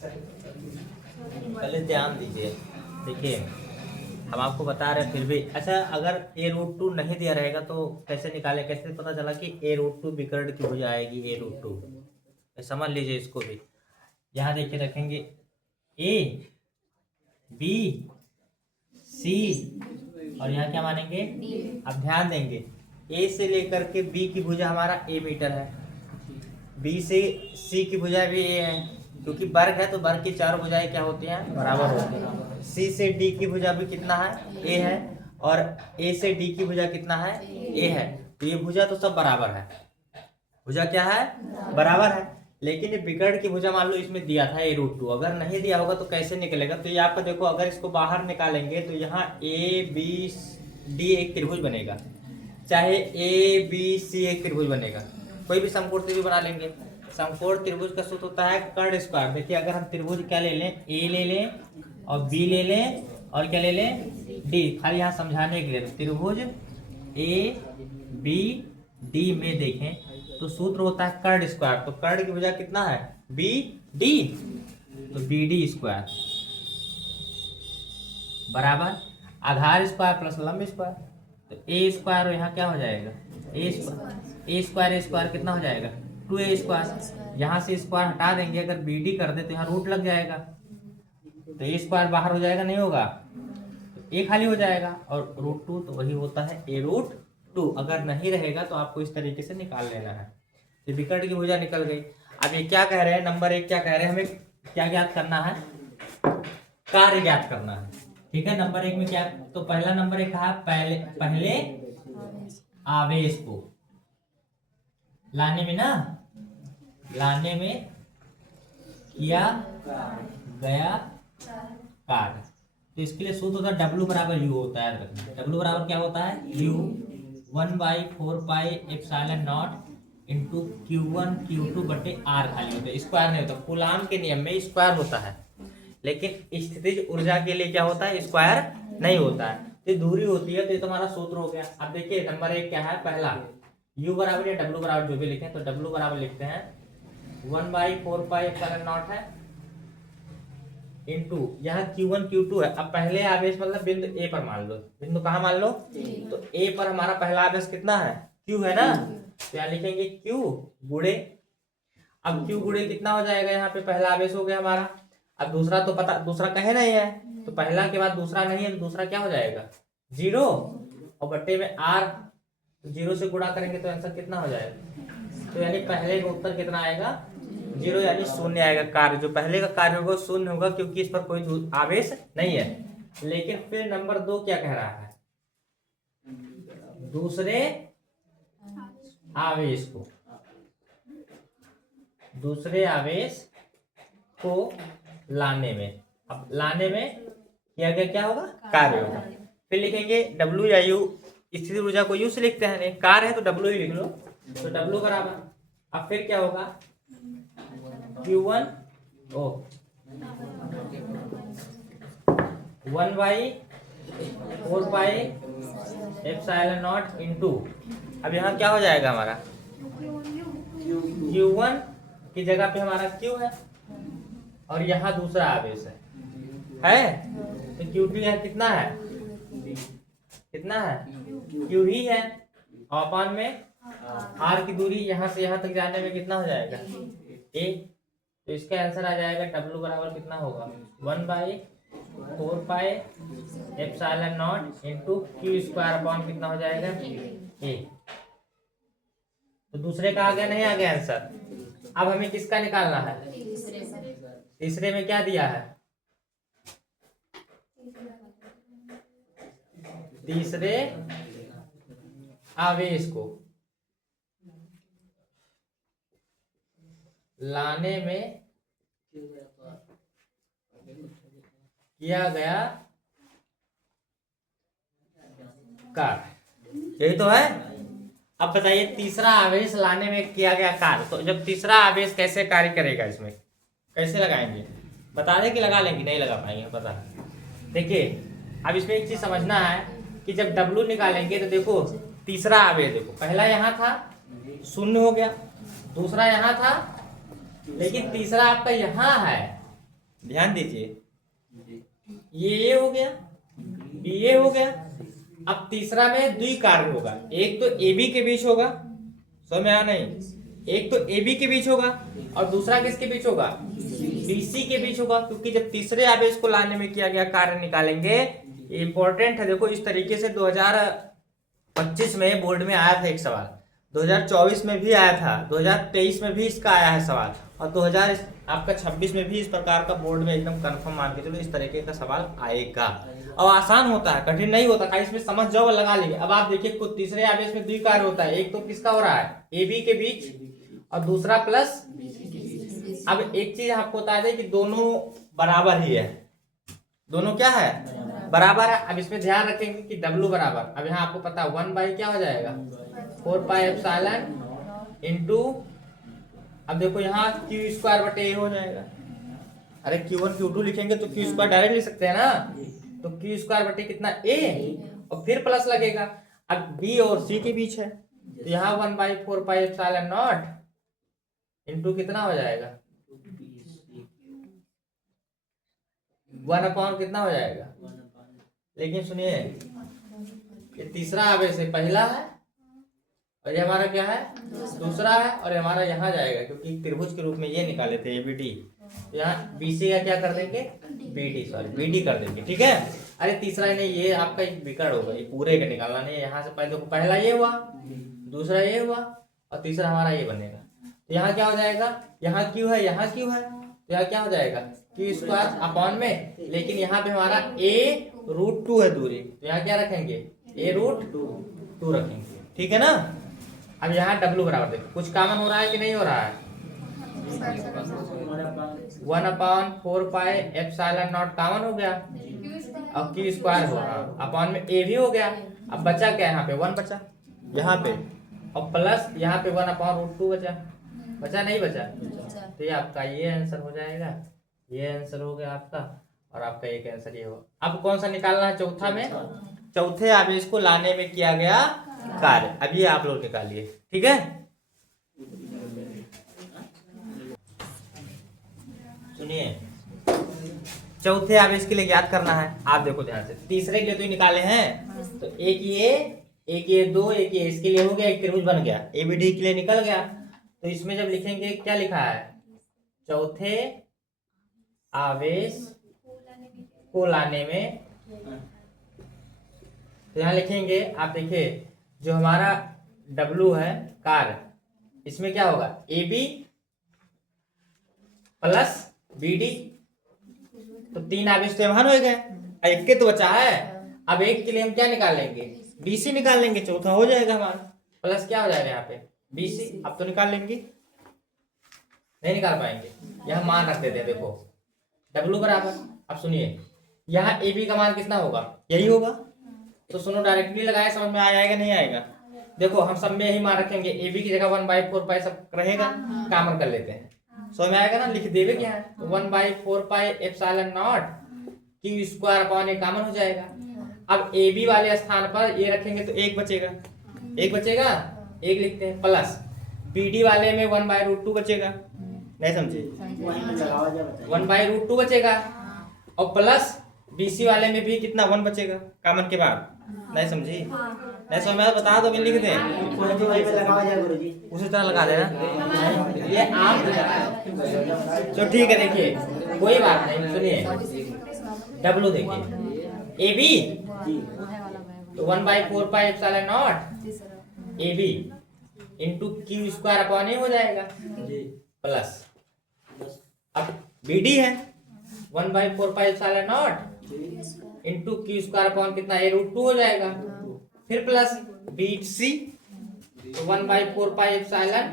पहले ध्यान दीजिए, देखिए हम आपको बता रहे हैं फिर भी। अच्छा, अगर a√2 नहीं दिया रहेगा तो कैसे निकाले, कैसे पता चला कि a√2 विकर्ण की भुजा आएगी a√2? समझ लीजिए इसको भी। यहाँ देखिए रखेंगे a b c और यहाँ क्या मानेंगे, अब ध्यान देंगे a से लेकर के b की भुजा हमारा a मीटर है, b से c की भुजा भी a है, क्योंकि वर्ग है तो वर्ग की चार भुजाएं क्या होती हैं, बराबर होती हैं। c से d की भुजा भी कितना है, a है, और a से d की भुजा कितना है, a है, तो ये भुजा तो सब बराबर है, भुजा क्या है, बराबर है। लेकिन ये विकर्ण की भुजा मान लो इसमें दिया था a√2, अगर नहीं दिया होगा तो कैसे निकलेगा, तो ये आपका देखो, अगर इसको बाहर निकालेंगे तो यहाँ a b d एक त्रिभुज बनेगा, चाहे a b c एक त्रिभुज बनेगा, कोई भी समकोण त्रिभुज बना लेंगे। समकोण त्रिभुज का सूत्र होता है कर्ण स्क्वायर। देखिए अगर हम त्रिभुज क्या ले लें, a ले लें और b ले लें और क्या ले लें, d, खाली यहाँ समझाने के लिए, त्रिभुज a b d में देखें तो सूत्र होता है कर्ण स्क्वायर, तो कर्ण की भुजा कितना है, बी डी, तो बी डी स्क्वायर बराबर आधार स्क्वायर प्लस लंब स्क्वायर, तो ए स्क्वायर और यहाँ क्या हो जाएगा, ए स्क्वायर कितना हो जाएगा, 2a स्क्वायर। यहाँ से स्क्वायर हटा देंगे, अगर बी डी कर दे तो यहाँ रूट लग जाएगा, तो ए स्क्वायर बाहर हो जाएगा, नहीं होगा तो ए खाली हो जाएगा, और √2 तो वही होता है a√2। अगर नहीं रहेगा तो आपको इस तरीके से निकाल लेना है। तो विकर्ण की भुजा निकल गई। अब ये क्या कह रहे हैं, नंबर 1 क्या कह रहे हैं, हमें क्या ज्ञात करना है, कार्य ज्ञात करना है। ठीक है, नंबर 1 में क्या, तो पहला नंबर 1 कहा पहले आवेश को लाने में किया गया कार्य, तो इसके लिए सूत्र होता है W बराबर U होता है। W बराबर क्या होता है, U 1/4πε0 इंटू Q1 Q2 बटे R खाली होता है, स्क्वायर नहीं होता। कूलाम के नियम में स्क्वायर होता है, लेकिन स्थितिज ऊर्जा के लिए क्या होता है, स्क्वायर नहीं होता है। तो दूरी होती है, तो ये तुम्हारा सूत्र हो गया। अब देखिए नंबर 1 क्या है, पहला U बराबर या W बराबर जो भी लिखें, तो W बराबर लिखते हैं 1/4πε0 है इंटू यहाँ Q1 Q2 है। अब पहले आवेश मतलब बिंदु A पर मान लो, बिंदु कहाँ मान लो, तो A पर हमारा पहला आवेश कितना है, Q है ना, तो यहाँ लिखेंगे Q गुणे, अब Q गुणे कितना हो जाएगा, यहाँ पे पहला आवेश हो गया हमारा। अब दूसरा तो पता, दूसरा कहे नहीं है, तो पहला के बाद दूसरा नहीं है, तो दूसरा क्या हो जाएगा 0 और बट्टे में R, तो 0 से गुणा करेंगे तो आंसर कितना हो जाएगा, तो यानी पहले का उत्तर कितना आएगा 0, यानी शून्य आएगा। कार्य जो पहले का कार्य होगा शून्य होगा, क्योंकि इस पर कोई आवेश नहीं है। लेकिन फिर नंबर 2 क्या कह रहा है, दूसरे आवेश को लाने में, अब लाने में किया गया क्या होगा, कार्य होगा। फिर लिखेंगे W या U, स्थितिज ऊर्जा को U से लिखते हैं, नहीं कार्य है तो W ही लिख लो, तो W बराबर, अब फिर क्या होगा Q1 1/4πε0 इंटू, अब यहाँ क्या हो जाएगा हमारा, Q1 की जगह पे हमारा Q है और यहाँ दूसरा आवेश है तो Q2 यहाँ कितना है, Q ही है, और अपन में R की दूरी यहाँ से यहाँ तक जाने में कितना हो जाएगा A, तो इसका आंसर आ जाएगा W बराबर कितना होगा 1/4πε0 इंटू Q स्क्वायर अपॉन कितना हो जाएगा A। तो दूसरे का आ गया, नहीं आ गया आंसर। अब हमें किसका निकालना है, तीसरे में क्या दिया है, तीसरे आवेश को लाने में किया गया कार्य, यही तो है। अब बताइए तीसरा आवेश लाने में किया गया कार्य, तो जब तीसरा आवेश कैसे कार्य करेगा, इसमें कैसे लगाएंगे, बता दें कि लगा लेंगे, नहीं लगा पाएंगे पता। देखिए अब इसमें एक चीज समझना है कि जब W निकालेंगे तो देखो तीसरा आवेश, देखो पहला यहाँ था शून्य हो गया, दूसरा यहाँ था, लेकिन तीसरा आपका यहाँ है ध्यान दीजिए, ये हो गया, ये हो गया। अब तीसरा में द्वि कार्य होगा, एक तो ए बी के बीच होगा, समझ में आया नहीं, एक तो ए बी के बीच होगा और दूसरा किसके बीच होगा, बीसी के बीच होगा। क्योंकि जब तीसरे आवेश को लाने में किया गया कार्य निकालेंगे, इंपॉर्टेंट है। देखो इस तरीके से 2025 में बोर्ड में आया था एक सवाल, 2024 में भी आया था, 2023 में भी इसका आया है सवाल, और 2026 में भी इस प्रकार का बोर्ड में एकदम कंफर्म मान के चलो इस तरीके का सवाल आएगा। और आसान होता है, कठिन नहीं होता, इसमें समझ जाओ और लगा लेंगे। अब आप देखिए कुछ तीसरे आवेश में द्वि कार्य होता है, एक तो किसका हो रहा है, ए बी के बीच, और दूसरा प्लस। अब एक चीज आपको बता दें कि दोनों बराबर ही है, दोनों क्या है, बराबर है। अब इसमें ध्यान रखेंगे कि W बराबर, अब यहाँ आपको पता है 1 बाई क्या हो जाएगा, 4 पाई एप्सिलॉन इनटू, अब देखो यहाँ क्यू स्क्वायर बटे ए हो जाएगा। अरे Q1 Q2 लिखेंगे तो क्यू स्क्वायर डायरेक्ट लिख सकते हैं ना, तो क्यू स्क्वायर बटे कितना ए, और फिर प्लस लगेगा। अब बी और सी के बीच है, तो यहाँ 1 by 4 pi epsilon not into कितना हो जाएगा, 1 अपॉन कितना हो जाएगा। लेकिन सुनिए, ये तीसरा आवेश है, पहला है, और ये हमारा क्या है, दूसरा है, और ये हमारा यहाँ जाएगा, क्योंकि त्रिभुज के रूप में ये निकाले थे एबीडी, तो यहाँ बीसी का क्या कर देंगे, बीडी कर देंगे, ठीक है। अरे तीसरा नहीं, ये आपका एक विकर्ण होगा, ये पूरे का निकालना नहीं है। यहाँ से पहले देखो, पहला ये हुआ, दूसरा ये हुआ, और तीसरा हमारा ये बनेगा। तो यहाँ क्या हो जाएगा, यहाँ क्यू है, यहाँ क्यू है, तो यहाँ क्या हो जाएगा, क्यू स्क्वायर अपॉन में, लेकिन यहाँ पे हमारा ए रूट 2 है दूरी, तो यहाँ क्या रखेंगे, ए रूट 2 रखेंगे, ठीक है ना। अब यहाँ W बराबर देखो, कुछ कॉमन हो रहा है कि नहीं हो रहा है, 1 upon 4 pi epsilon not common हो गया, अब क्यू स्क्वायर हो रहा है, अपॉन में ए भी हो गया। अब बचा क्या, यहाँ पे 1 बचा, यहाँ पे, और प्लस यहाँ पे 1 अपॉन रूट 2 बचा, बचा नहीं बचा, तो ये आपका ये आंसर हो जाएगा, ये आंसर हो गया आपका, और आपका एक आंसर ये हो। अब कौन सा निकालना है, चौथा में, चौथे आवेश को लाने में किया गया कार्य, अब ये आप लोग निकालिए, ठीक है। सुनिए, चौथे आवेश के लिए याद करना है, आप देखो ध्यान से, तीसरे के लिए तो ही निकाले हैं, तो एक ये 2, एक ये, इसके लिए हो गया, एक त्रिभुज बन गया, एबीडी के लिए निकल गया। तो इसमें जब लिखेंगे, क्या लिखा है, चौथे आवेश को लाने में, तो यहाँ लिखेंगे, आप देखिए जो हमारा W है कार्य, इसमें क्या होगा, AB प्लस BD, तो 3 आवेश तो वहां हो गए, एक के तो बचा है। अब एक के लिए हम क्या निकाल लेंगे, BC निकाल लेंगे, चौथा हो जाएगा हमारा, प्लस क्या हो जाएगा यहाँ पे BC। अब तो निकाल लेंगे, नहीं निकाल पाएंगे, यह मान रख देते हैं, देखो W बराबर, अब सुनिए यहाँ AB का मान कितना होगा, यही होगा, तो सुनो डायरेक्टली लगाए, समझ में आ जाएगा नहीं आएगा। देखो हम सब में यही मान रखेंगे, AB की जगह 1 बाई 4 पाई सब रहेगा, कॉमन कर लेते हैं, समझ में आएगा ना, लिख देवे क्या है, 1 by 4 pi epsilon not Q square upon A common हो जाएगा। अब AB वाले स्थान पर ये रखेंगे तो एक बचेगा, एक लिखते हैं, प्लस BD वाले में 1 बाई रूट 2 बचेगा, नहीं समझे, 1 बाई रूट 2 बचेगा, और प्लस BC वाले में भी कितना 1 बचेगा कॉमन के बाद, नहीं समझी, नहीं समझ में बता दो, लिख दे, उसी तरह लगा देना, ये आप तो ठीक है। देखिए कोई बात नहीं, सुनिए W देखिए, AB तो 1 by 4 pi epsilon naught AB into q square upon a हो जाएगा, प्लस अब BD है 1 by 4 pi epsilon naught into q square upon कितना, ए रूट 2 हो जाएगा, फिर प्लस BC तो 1 by 4 pi epsilon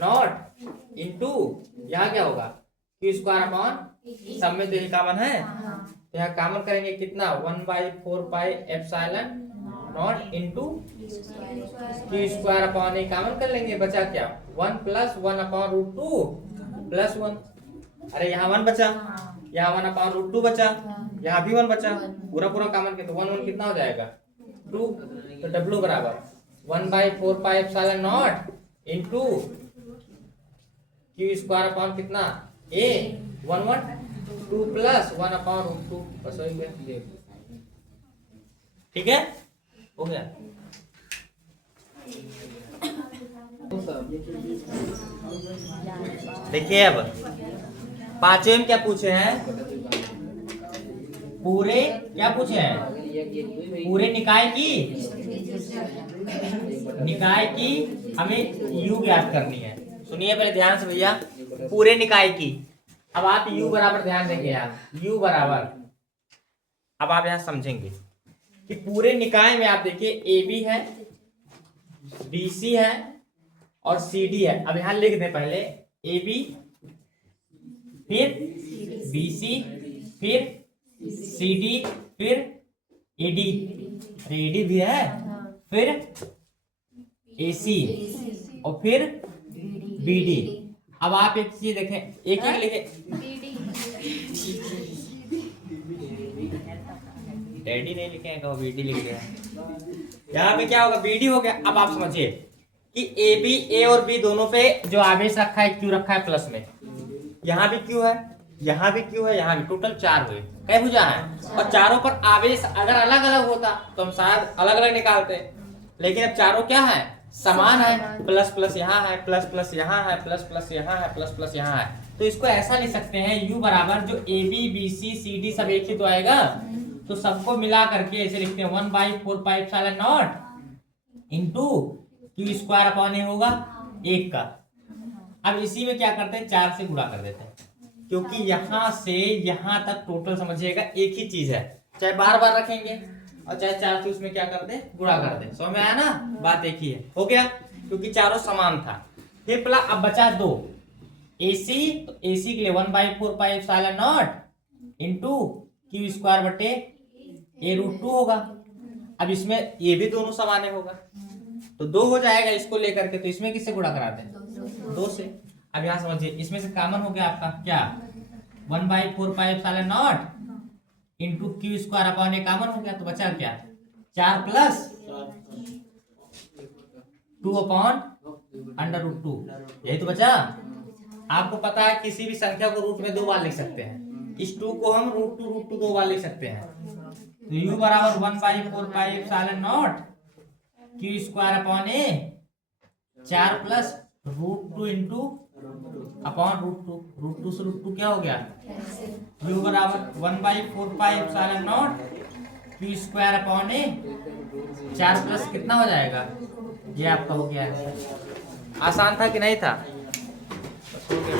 naught into यहाँ क्या होगा, क्यू स्क्वायर अपॉन, सब में तो यही कॉमन है, तो यहाँ कॉमन करेंगे कितना, 1 by 4 pi epsilon naught into q square upon A common कर लेंगे, बचा क्या 1 प्लस 1 अपॉन रूट 2 प्लस 1, अरे यहाँ 1 बचा, यहाँ 1 अपॉन रूट 2 बचा, यहाँ भी 1 बचा, पूरा कॉमन के, तो 1 कितना हो जाएगा 2, तो W बराबर 1 by 4 pi epsilon naught into q square upon कितना A 1 2 प्लस 1/√2 बस हो गया। ठीक है, हो गया। देखिए अब पांचवें में क्या पूछे हैं, पूरे क्या पूछे हैं, पूरे निकाय की हमें यू ज्ञात करनी है। सुनिए पहले ध्यान से भैया, पूरे निकाय की। अब आप यू बराबर ध्यान देंगे यार, यू बराबर, अब आप यहां समझेंगे कि पूरे निकाय में आप देखिए ए बी है, बी सी है और सी डी है। अब यहां लिख दें पहले ए बी, फिर बी सी, फिर सी डी, फिर ए डी, ए डी भी है, फिर ए सी और फिर बी डी। अब आप एक चीज देखें, एक एक लिखे, एडी नहीं लिखे हैं, बी डी लिख दिया। यहाँ पे क्या होगा, बी डी हो गया। अब आप समझिए कि ए बी, ए और बी दोनों पे जो आवेश रखा है क्यू रखा है प्लस में, यहाँ भी क्यू है, यहाँ भी क्यू है, यहाँ भी, टोटल 4 हुए, कई भुजा है। और चारों पर आवेश अगर अलग अलग होता तो हम शायद अलग अलग निकालते, लेकिन अब चारों क्या है, समान है। प्लस प्लस यहाँ है, प्लस प्लस यहाँ है, प्लस प्लस यहाँ है, प्लस प्लस यहाँ है। तो इसको ऐसा लिख सकते हैं यू बराबर, जो A B B C C D सब एक ही तो आएगा, तो सबको मिला करके ऐसे लिखते हैं 1/4πε0 इंटू क्यू स्क्वायर अपॉन ए होगा 1 का। अब इसी में क्या करते हैं, 4 से गुणा कर देते हैं, क्योंकि यहां से यहां तक टोटल समझिएगा एक ही चीज है, चाहे बार बार रखेंगे और चाहे 4 से उसमें क्या कर दे, गुणा कर दे। समझ में आया ना, बात एक ही है, हो गया, क्योंकि चारों समान था। फिर प्लस, अब बचा 2 AC, तो AC के लिए 1/4πε0 इंटू क्यू स्क्वायर बटे a√2 होगा। अब इसमें ये भी दोनों समान होगा तो 2 हो जाएगा इसको लेकर के, तो इसमें किससे गुणा कराते हैं, 2 से। अब यहां समझिए, इसमें से कॉमन हो गया आपका क्या, 1/4πε0 इंटू क्यू स्क्वायर अपॉन ए कॉमन हो गया, तो बचा क्या, 4 प्लस 2/√2, यही तो बचा। आपको पता है किसी भी संख्या को रूट में 2 बार लिख सकते हैं, इस 2 को हम √2 2 बार लिख सकते हैं। तो u बराबर 1/4πε0 क्यू स्क्वायर अपॉन ए 4 प्लस √2 इंटू अपॉन √2 से √2 क्या हो गया, u बराबर 1/4πε0 क्यू स्क्वायर अपॉन ए 4 प्लस कितना हो जाएगा, ये आपका हो गया है। आसान था कि नहीं था, बस हो गया।